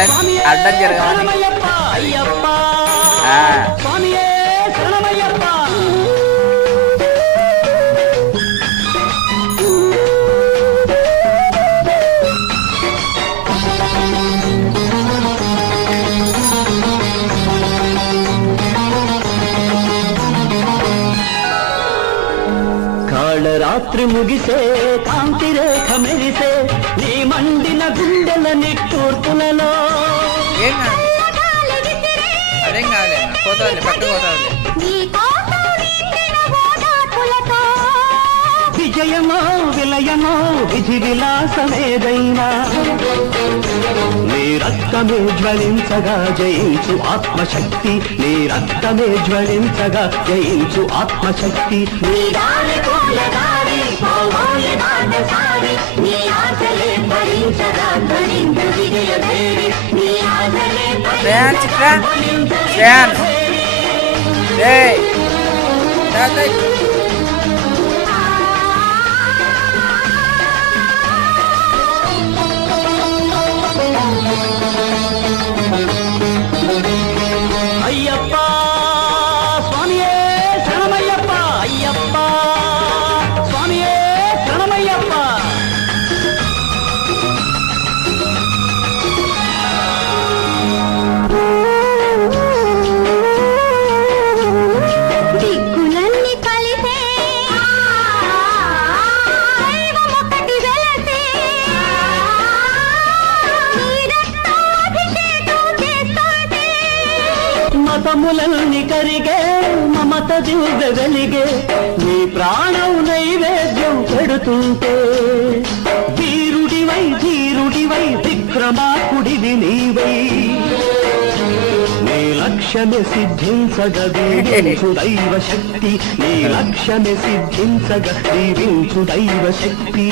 అడ్డం జరగమని. రాత్రి ముగిసే కాంతి రేఖ మెరిసే నీ మండిన గుండెల నిట్టూర్పులలో అదేం కాదులే, పోతావులే, పక్క పోతావులే. విజయమో విలయమో విధి విలాసమేదైనా నీ రక్తమే జ్వలించగా జయించు ఆత్మశక్తి, నీ రక్తమే జ్వలించగా జయించు ఆత్మశక్తి. అయ్యప్ప స్వామియే శరణమయ్యప్ప, అయ్యప్ప స్వామియే శరణమయ్యప్ప. దిక్కులన్నీ కలిసే ఒకటి వెలసే మతములన్నీ కరిగే మమత దివ్య వెలిగే నీ ప్రాణం నైవేద్యం పెడుతుంటే ధీరుడివై ధీరుడివై విక్రమాకుడివి నీవై నీ లక్ష్యమే సిద్ధించగా దీవించు దైవ శక్తి, నీ లక్ష్యమే సిద్ధించగా దీవించు దైవ శక్తి.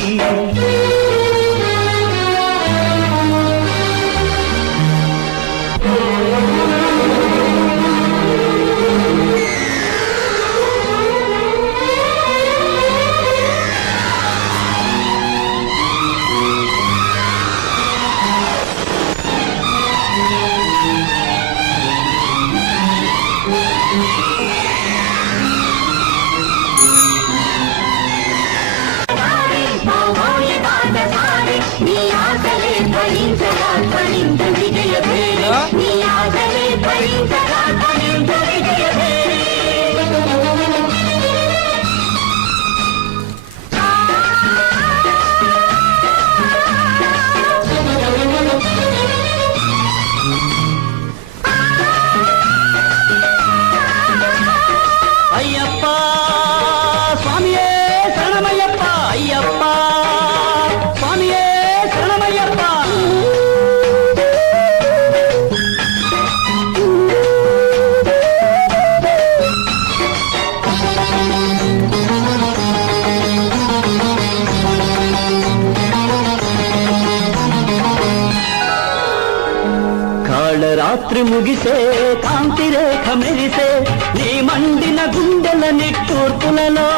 అయ్యప్ప స్వామియే శరణమయ్యప్ప, అయ్యప్ప స్వామియే శరణమయ్యప్ప. కాళరాత్రి ముగిసే కాంతి రేఖ మెరిసే నీ మండిన గుండెల నిట్టూర్పులలో